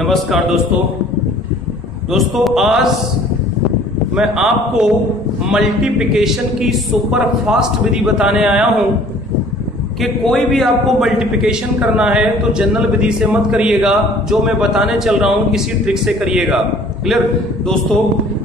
नमस्कार दोस्तों आज मैं आपको मल्टीप्लिकेशन की सुपर फास्ट विधि बताने आया हूं कि कोई भी आपको मल्टीप्लिकेशन करना है तो जनरल विधि से मत करिएगा, जो मैं बताने चल रहा हूं इसी ट्रिक से करिएगा। क्लियर दोस्तों,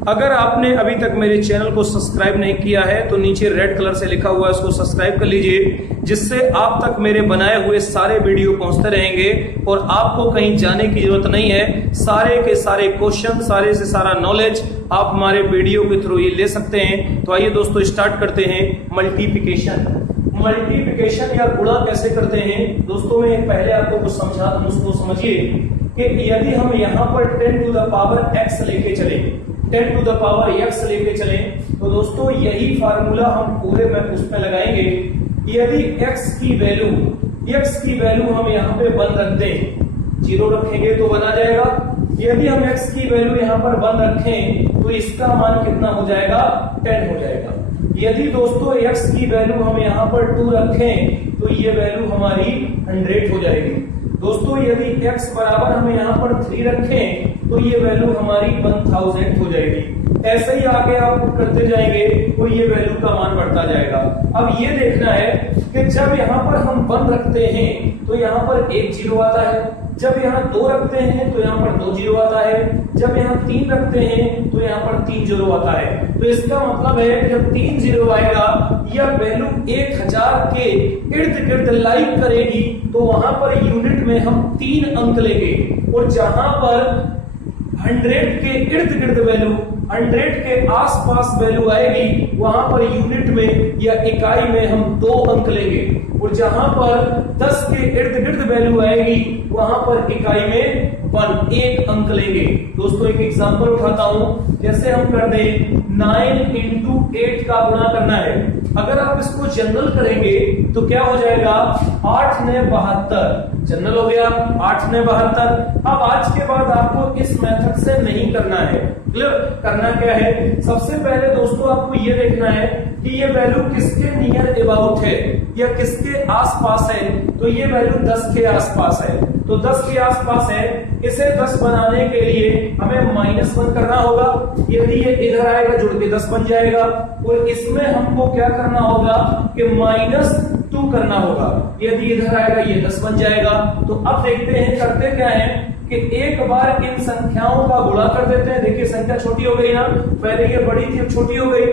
अगर आपने अभी तक मेरे चैनल को सब्सक्राइब नहीं किया है तो नीचे रेड कलर से लिखा हुआ है, उसको सब्सक्राइब कर लीजिए, जिससे आप तक मेरे बनाए हुए सारे वीडियो पहुंचते रहेंगे और आपको कहीं जाने की जरूरत नहीं है। सारे के सारे क्वेश्चन, सारे से सारा नॉलेज आप हमारे वीडियो के थ्रू ही ले सकते हैं। तो आइए दोस्तों स्टार्ट करते हैं मल्टीप्लिकेशन या गुणा कैसे करते हैं। दोस्तों मैं पहले आपको कुछ समझा दूं, उसको समझिए कि यदि हम यहाँ पर 10 टू द पावर x लेके चले, 10 टू द पावर x लेके चले, तो दोस्तों यही फार्मूला हम पूरे में उसमें लगाएंगे। यदि x की वैल्यू हम यहाँ पे 1 रख दें, 0 रखेंगे तो 1 आ जाएगा। यदि हम x की वैल्यू यहाँ पर 1 रखें तो इसका मान कितना हो जाएगा, 10 हो जाएगा। यदि दोस्तों x की वैल्यू हम यहाँ पर 2 रखें तो ये वैल्यू हमारी 100 हो जाएगी। दोस्तों यदि x बराबर हम यहाँ पर 3 रखें तो ये वैल्यू हमारी 1000 हो जाएगी। ऐसे ही आगे आप करते जाएंगे तो ये वैल्यू का मान बढ़ता जाएगा। अब ये देखना है कि जब यहाँ पर हम 1 रखते हैं तो यहाँ पर 1 0 आता है, जब यहाँ 2 रखते हैं तो यहाँ पर 2 0 आता है, जब यहाँ 3 रखते हैं तो यहाँ पर 3 0 आता है। तो इसका मतलब है कि जब 3 0 आएगा, यह वैल्यू 1000 के इर्द गिर्द लाइक करेगी, तो वहां पर यूनिट में हम 3 अंक लेंगे, और जहां पर 100 के इर्द गिर्द वैल्यू, 100 के आसपास वैल्यू आएगी, वहां पर यूनिट में या इकाई में हम 2 अंक लेंगे, और जहां पर 10 के इर्द गिर्द वैल्यू आएगी वहां पर इकाई में 1 अंक लेंगे। दोस्तों एक एग्जांपल उठाता हूं, जैसे हम कर दें 9 इंटू 8 का गुणा करना है। अगर आप इसको जनरल करेंगे तो क्या हो जाएगा, 8 ने 72, जनरल हो गया 8 ने 72। अब आज के बाद आपको इस मेथड से नहीं करना है। क्लियर, करना क्या है, सबसे पहले दोस्तों आपको ये देखना है कि ये वैल्यू किसके नियर अबाउट है या किसके आसपास है। तो ये वैल्यू 10 के आसपास है, तो 10 के आसपास है। इसे 10 बनाने के लिए हमें -1 करना होगा। यदि ये इधर आएगा जुड़ के 10 बन जाएगा, और इसमें हमको क्या करना होगा कि -2 करना होगा। यदि इधर आएगा ये 10 बन जाएगा। तो अब देखते हैं करते क्या है कि एक बार इन संख्याओं का गुणा कर देते हैं। देखिए संख्या छोटी हो गई ना, पहले ये बड़ी थी अब छोटी हो गई।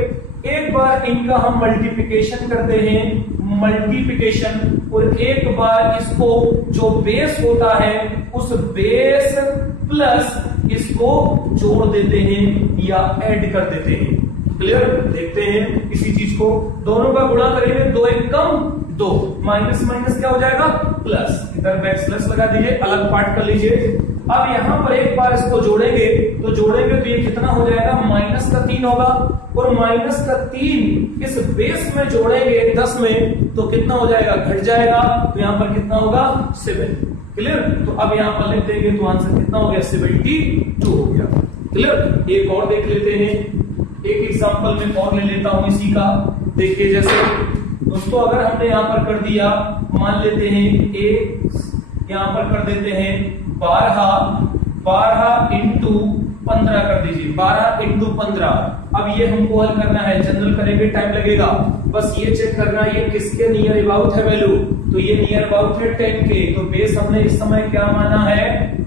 एक बार इनका हम मल्टीप्लिकेशन करते हैं, और एक बार इसको जो बेस होता है उस बेस प्लस इसको जोड़ देते हैं या ऐड कर देते हैं। क्लियर, देखते हैं किसी चीज को, दोनों का गुणा करेंगे, 2 1 कम 2, माइनस माइनस क्या हो जाएगा प्लस, इधर बैक प्लस लगा दीजिए, अलग पार्ट कर लीजिए। अब यहां पर एक बार इसको जोड़ेंगे तो ये कितना हो जाएगा, -3 होगा, और -3 इस बेस में जोड़ेंगे 10 में तो कितना हो जाएगा, घट जाएगा। तो यहां पर कितना होगा, 7। क्लियर, तो अब यहां पर लिख देंगे तो आंसर कितना हो गया, 72 हो गया। क्लियर, एक और देख लेते हैं, एक एग्जांपल में और ले लेता हूं इसी का। देखिए जैसे दोस्तों अगर हमने यहां पर कर दिया, मान लेते हैं यहां पर कर देते हैं 12 इंटू 15 कर दीजिए, 12 इंटू 15। अब ये हमको हल करना है, जनरल करेंगे टाइम लगेगा। बस ये चेक करना ये किसके नियर अबाउट है वैल्यू, तो ये नियर अबाउट है 10 के। तो बेस हमने इस समय क्या माना है,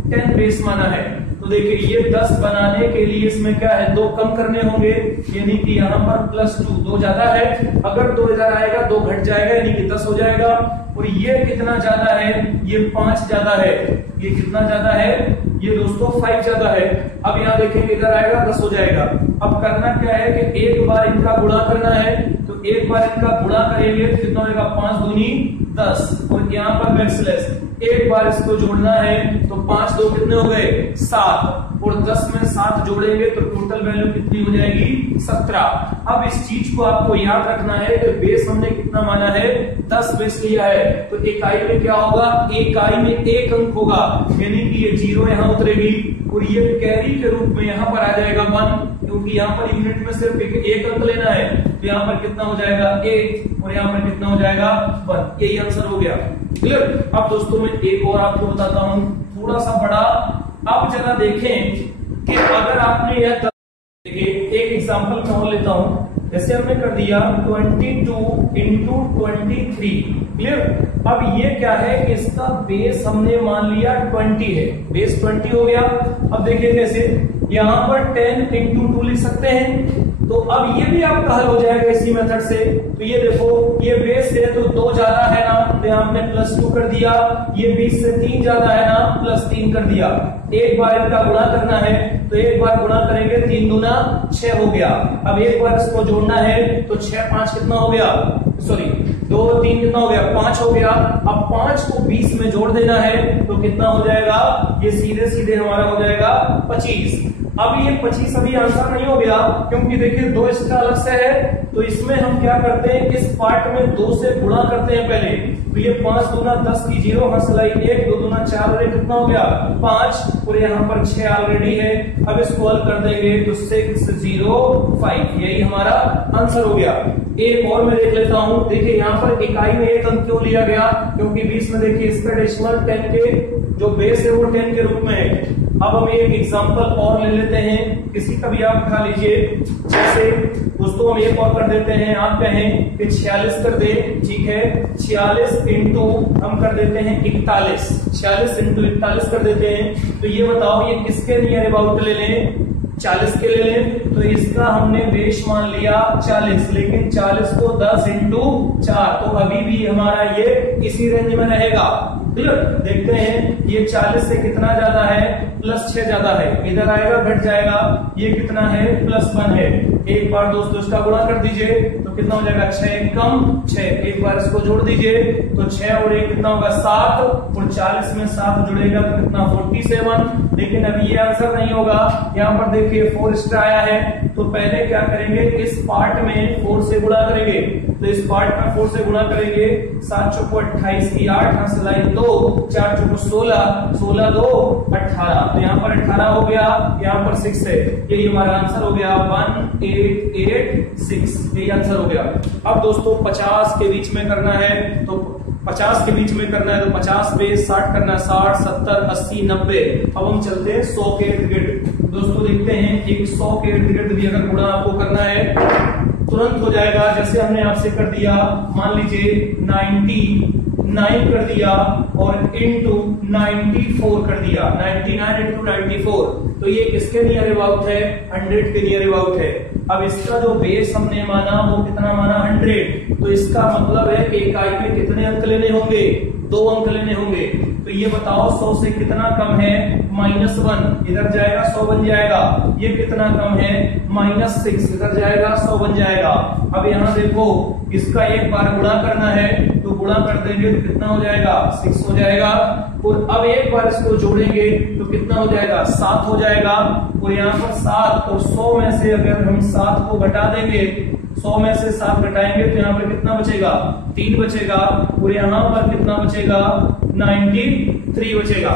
10 बेस माना है। तो देखिए ये 10 बनाने के लिए इसमें क्या है, 2 कम करने होंगे, यानी कि यहाँ पर +2, 2 ज्यादा है। अगर 2 इधर आएगा 2 घट जाएगा, यानी कि 10 हो जाएगा। और ये कितना ज्यादा है, ये 5 ज्यादा है। ये कितना ज्यादा है, ये दोस्तों 5 ज्यादा है। अब यहाँ देखेंगे इधर आएगा 10 हो जाएगा। अब करना क्या है कि एक बार इनका गुणा करना है, तो एक बार इनका गुणा करेंगे तो कितना होगा, 5 दूनी 10, और यहाँ पर बैकस्लैश एक बार इसको जोड़ना है तो 5 2 कितने हो गए, 7, और 10 में 7 जोड़ेंगे तो टोटल वैल्यू कितनी हो जाएगी, 17। अब इस चीज को आपको याद रखना है कि बेस हमने कितना माना है, 10 बेस लिया है, तो इकाई में क्या होगा, इकाई में 1 अंक होगा, यानी कि ये 0 यहाँ उतरेगी, और ये कैरी के रूप में यहाँ पर आ जाएगा 1, क्योंकि यहाँ पर यूनिट में सिर्फ एक अंक लेना है। तो यहाँ पर कितना हो जाएगा 8, और यहाँ पर कितना हो जाएगा 1। यही आंसर हो गया। क्लियर। अब दोस्तों मैं एक और आपको बताता हूं, थोड़ा सा बड़ा अब जरा देखें कि अगर आपने यह देखिए एक एग्जांपल मैं और लेता हूं, जैसे हमने कर दिया 22 इंटू 23, क्लियर। अब ये क्या है कि इसका बेस हमने मान लिया 20 है, बेस 20 हो गया। अब देखिए कैसे, यहां पर 10 इंटू 2 लिख सकते हैं, तो अब ये भी आपका हल हो जाएगा इसी मेथड से। तो ये देखो, ये बेस है तो 2 ज्यादा है ना, तो यहां हमने +2 कर दिया। ये 20 से 3 ज्यादा है ना, +3 कर दिया। एक बार इनका गुणा करना है तो एक बार गुणा करेंगे, 3 दूना 6 हो गया। अब एक बार इसको जोड़ना है तो 6 5 कितना हो गया, सॉरी 2 3 कितना हो गया, 5 हो गया। अब 5 को 20 में जोड़ देना है तो कितना हो जाएगा, ये सीधे सीधे हमारा हो जाएगा 25। अब ये 25 अभी आंसर नहीं हो गया, क्योंकि देखिए 2 इसका अलग से है, तो इसमें हम क्या करते हैं, इस पार्ट में 2 से गुणा करते हैं पहले। तो ये 5 दूना 10 की 0 हंसलाई 1, 2 दूना 4 और 1 कितना हो गया 5, और यहाँ पर 6 ऑलरेडी है। अब इसको हल कर देंगे तो 6 0 5, यही हमारा आंसर हो गया। एक और मैं देख लेता हूं, देखिए यहाँ पर इकाई में 1 अंक क्यों लिया गया, क्योंकि बीच में देखिए इसका डेसिमल 10 के जो बेस है वो 10 के रूप में है। अब हम एक एग्जांपल और ले लेते हैं, किसी का भी आप उठा लीजिए। जैसे दोस्तों हम एक और कर देते हैं, आप कहें कि 46 कर दे, ठीक है। 46 इंटू हम कर देते हैं 41, 46 इंटू 41 कर देते हैं। तो ये बताओ ये किसके नियर अबाउट ले लें, 40 के ले लें। तो इसका हमने बेस मान लिया 40, लेकिन 40 को 10 इंटू 4, तो अभी भी हमारा ये इसी रेंज में रहेगा। क्लियर, देखते हैं ये 40 से कितना ज्यादा है, +6 ज्यादा है, इधर आएगा घट जाएगा। ये कितना है, +1 है। एक बार दोस्तों इसका गुणा कर दीजिए तो कितना हो जाएगा, 6 कम 6। एक बार इसको जोड़ दीजिए तो 6 और 1 कितना होगा 7, और 40 में 7 जुड़ेगा तो कितना 47। लेकिन अभी ये आंसर नहीं होगा, यहाँ पर देखिए 4 एक्स्ट्रा आया है। तो पहले क्या करेंगे, इस पार्ट में 4 से गुणा करेंगे। तो इस पार्ट में 4 से गुणा करेंगे, 7 चौको 28 की 8 हंसलाई 2, 4 चौको 16, 16 2 18। तो यहाँ पर 18 हो गया, यहाँ पर 6 है, यही हमारा आंसर हो गया 1886, यही आंसर हो गया। अब दोस्तों 50 के बीच में करना है, तो 50 के बीच में करना है तो 50 पे 60 करना है, 60 70 80 90। अब हम चलते हैं 100 के इर्द गिर्द। दोस्तों देखते हैं एक 100 के इर्द गिर्द भी अगर गुणा आपको करना है तुरंत हो जाएगा। जैसे हमने आपसे कर दिया, मान लीजिए 99 कर दिया और इंटू 94 कर दिया, 99 इंटू 94, तो ये किसके नियर अबाउट है, 100 के नियर अबाउट है। अब इसका जो बेस हमने माना वो कितना माना, 100। तो इसका मतलब है कि इकाई में कितने अंक लेने होंगे, 2 अंक लेने होंगे। तो ये बताओ 100 से कितना कम है, -1, इधर जाएगा 100 बन जाएगा। ये कितना कम है, -6, इधर जाएगा 100 बन जाएगा। अब यहाँ देखो इसका एक बार गुणा करना है, तो गुणा कर देंगे तो कितना हो जाएगा, 6 हो जाएगा। और अब एक बार इसको जोड़ेंगे तो कितना हो जाएगा, 7 हो जाएगा। और यहाँ पर 7 और 100 में से अगर हम 7 को घटा देंगे, 100 में से 7 घटाएंगे तो यहाँ पर कितना बचेगा, 3 बचेगा। और यहाँ पर कितना बचेगा, 93 बचेगा।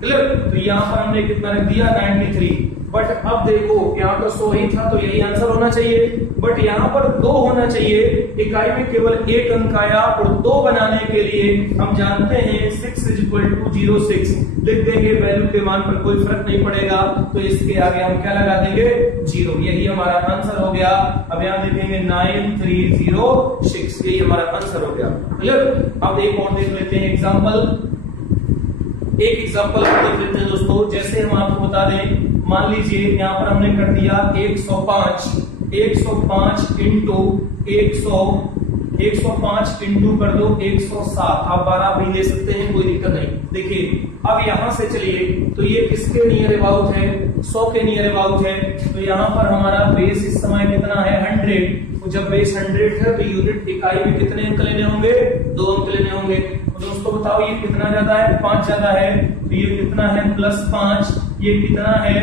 क्लियर, तो यहाँ पर हमने कितना रख दिया, 93। बट अब देखो यहाँ पर 100 ही था तो यही आंसर होना चाहिए, बट यहाँ पर 2 होना चाहिए। इकाई में केवल 1 अंक आया, और 2 बनाने के लिए हम जानते हैं 6 = 06 लिख देंगे, वैल्यू के मान पर कोई फर्क नहीं पड़ेगा। तो इसके आगे हम क्या लगा देंगे, 0, यही हमारा आंसर हो गया। अब यहाँ देखेंगे 9306, यही हमारा आंसर हो गया। क्लियर, अब एक और देख लेते हैं एग्जाम्पल। एक एग्जाम्पल देख लेते हैं दोस्तों। जैसे हम आपको बता दें, मान लीजिए यहाँ पर हमने कर दिया 105 इंटू 105 इंटू कर दो 107। आप 12 भी ले सकते हैं, कोई दिक्कत नहीं। देखिए अब यहां से चलिए, तो ये किसके नियर अबाउट है, 100 के नियर अबाउट है। तो यहाँ पर हमारा बेस इस समय कितना है, 100। तो जब बेस 100 है तो यूनिट इकाई में कितने अंक लेने होंगे, 2 अंक लेने होंगे। तो दोस्तों बताओ ये कितना ज्यादा है, 5 ज्यादा है। तो ये कितना है, +5, ये कितना है,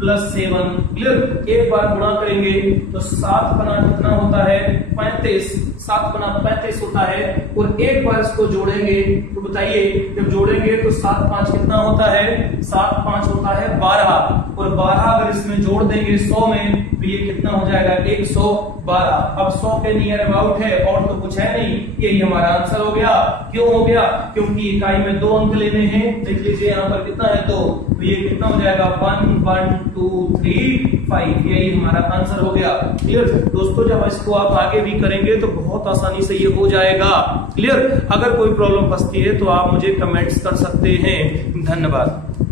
+7। क्लियर, एक बार गुणा करेंगे तो 7 बना कितना होता है, 35। 7 गुना 35 होता है। और एक बार इसको जोड़ेंगे तो बताइए, जब जोड़ेंगे तो 7 5 कितना होता है? 7 5 होता है 12, और 12 अगर इसमें जोड़ देंगे 100 में तो ये कितना हो जाएगा? 112। अब 100 के नियर अबाउट है और तो कुछ है नहीं, यही हमारा आंसर हो गया। क्यों हो गया? क्योंकि इकाई में 2 अंक लेने हैं। देख लीजिए यहाँ पर कितना है 2, तो ये कितना हो जाएगा? 1 1 2 3 5, यही हमारा आंसर हो गया। क्लियर दोस्तों, जब इसको आप आगे भी करेंगे तो बहुत आसानी से ये हो जाएगा। क्लियर, अगर कोई प्रॉब्लम फंसती है तो आप मुझे कमेंट्स कर सकते हैं। धन्यवाद।